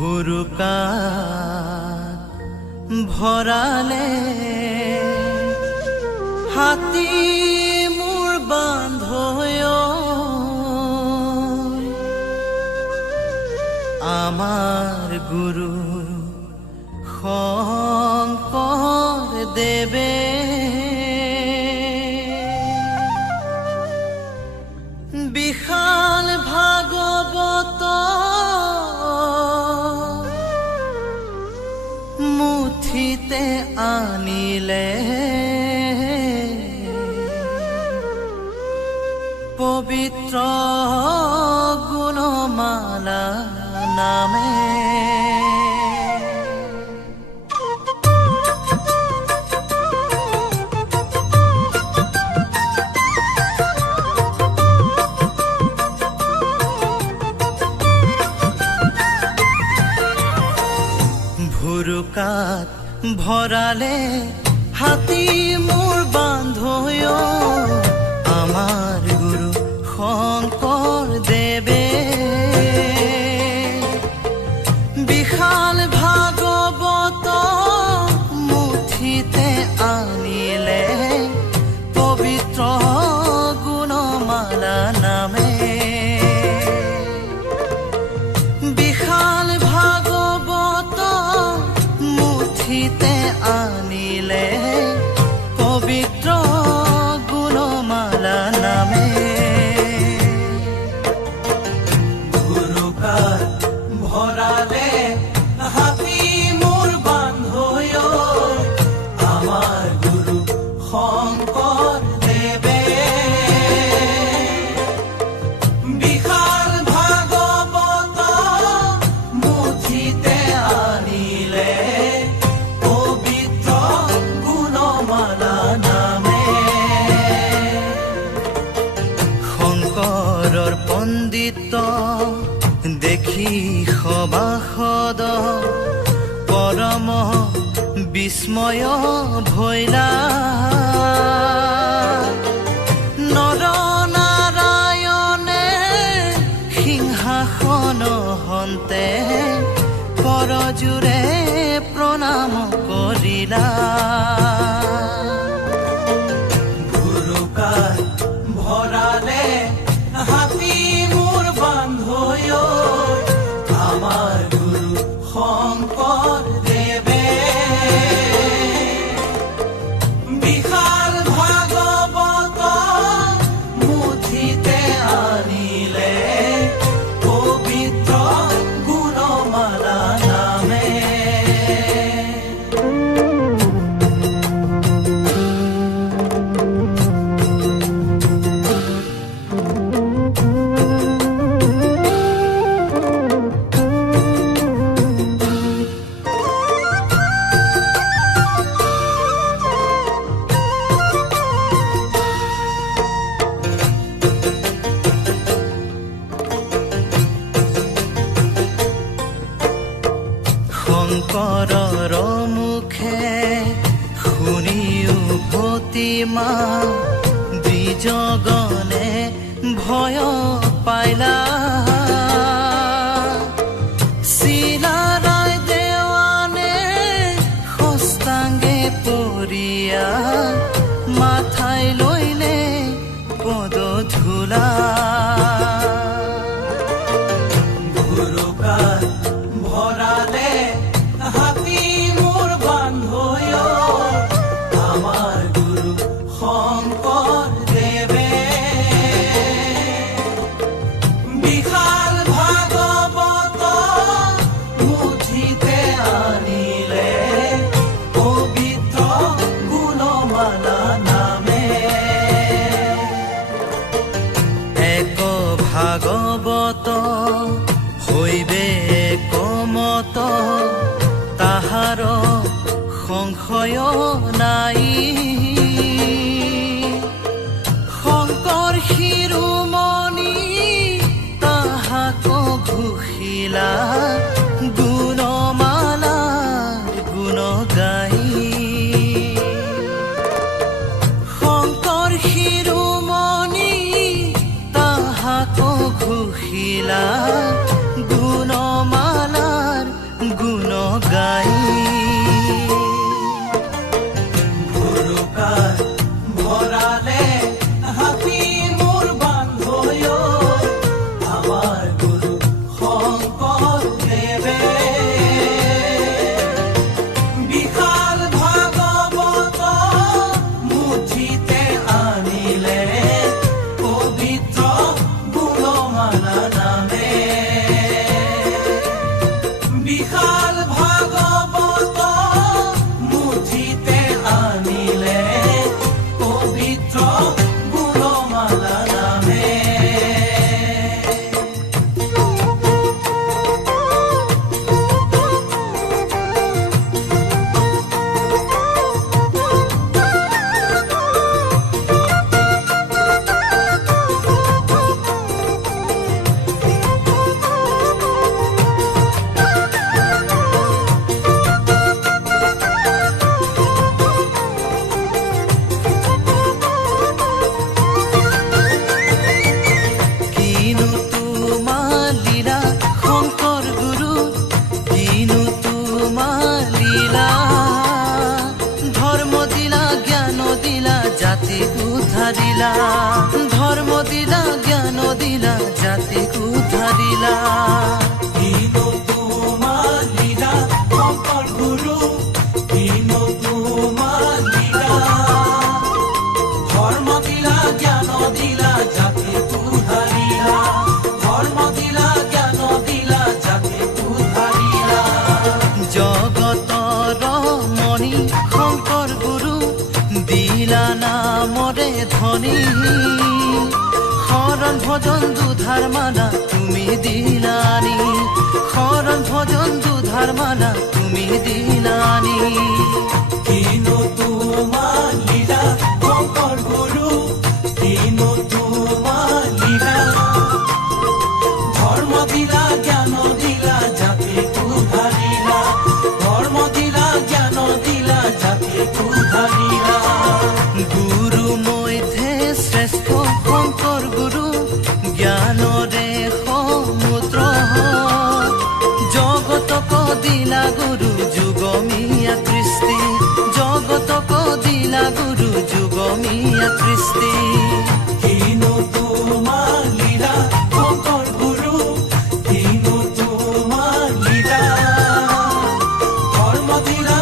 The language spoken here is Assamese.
ভুৰুকাত ভৰালে হাতী মোৰ বান্ধৈ আমাৰ গুৰু শংকৰ দেৱে বিশাল ভাগৱত মুঠিতে আনিলে পবিত্ৰ গুণমালা নামে ভুৰুকাত ভৰালে হাতী মোৰ বান্ধৈ আমাৰ গুৰু শংকৰ দেৱে বিশাল ভাগৱত মুঠিতে আনিলে পবিত্ৰ গুণমালা নামে বিশাল ভাগৱত মুঠিতে আনিলে পবিত্ৰ গুণমালা নামে ভুৰুকাত ভৰালে হাতী মোৰ বান্ধৈ আমাৰ গুৰু শংকৰ দেৱে বিশাল ভাগৱত মুঠিতে আনিলে পবিত্ৰ গুণমালা নামে শংকৰৰ পণ্ডিত দেখি সভাসদ পৰম বিস্ময় ভৈলা নৰ নাৰায়ণে সিংহাসন হন্তে কৰজোৰে প্ৰণাম কৰিলা ভুৰুকাত ভৰালে হাতী মোৰ বান্ধৈ আমাৰ গুৰু শংকৰ দেৱে বিশাল ভাগৱত মুঠিতে আনিলে পবিত্ৰ গুণমালা নামে শংকৰৰ মুখে শুনি উভতি মা দ্বিজগণে ভয় পাইলা চিলাৰাই দেৱানে হস্তাংগে পৰিয়া মাথাই লৈলে পদ ধূলা ভুৰুকাত ভৰালে হাতী মোৰ বান্ধৈ আমাৰ গুৰু শংকৰ দেৱে বিশাল ভাগৱত মুঠিতে আনিলে পবিত্ৰ গুণমালা নামে এক ভাগৱত হৈবে কমত তাহাৰ সংশয় নাই শংকৰ শিৰোমণি তাহাক ঘোষিলা গুণমালাৰ গুণ গাই শংকৰ শিৰোমণি তাহাক ঘোষিলা গুণমালাৰ মালা নামে বিশাল ভাগৱত মুঠিতে আনিলে পবিত্ৰ গুণমালা নামে ধৰ্ম দিলা জ্ঞান দিলা জাতিক উদ্ধাৰিলা কিনো তোমাৰ লীলা শংকৰ গুৰু কিনো তোমাৰ লীলা ধৰ্ম দিলা জ্ঞান দিলা জাতিক উদ্ধাৰিলা ধৰ্ম দিলা জ্ঞান দিলা জাতিক উদ্ধাৰিলা জগতৰ মণি শংকৰ গুৰু দিলা নামৰে ধনী শৰণ ভজন দুধাৰ মালা তুমি দিলানি শৰণ ভজন দুধাৰ মালা তুমি দিলানি কিনো তোমাৰ লীলা শংকৰ গুৰু কিনো তোমাৰ লীলা ধৰ্ম দিলা জ্ঞান দিলা জাতিক উদ্ধাৰিলা ধৰ্ম দিলা জ্ঞান দিলা জাতিক উদ্ধাৰিলা গুৰু মধ্যে শ্ৰেষ্ঠ শংকৰ গুৰু জ্ঞানৰে সমুদ্ৰ জগতক দিলা গুৰু যুগমীয়া কৃষ্টি জগতক দিলা গুৰু যুগমীয়া কৃষ্টি কিনো তোমাৰ লীলা শংকৰ গুৰু কিনো তোমাৰ লীলা ধৰ্ম দিলা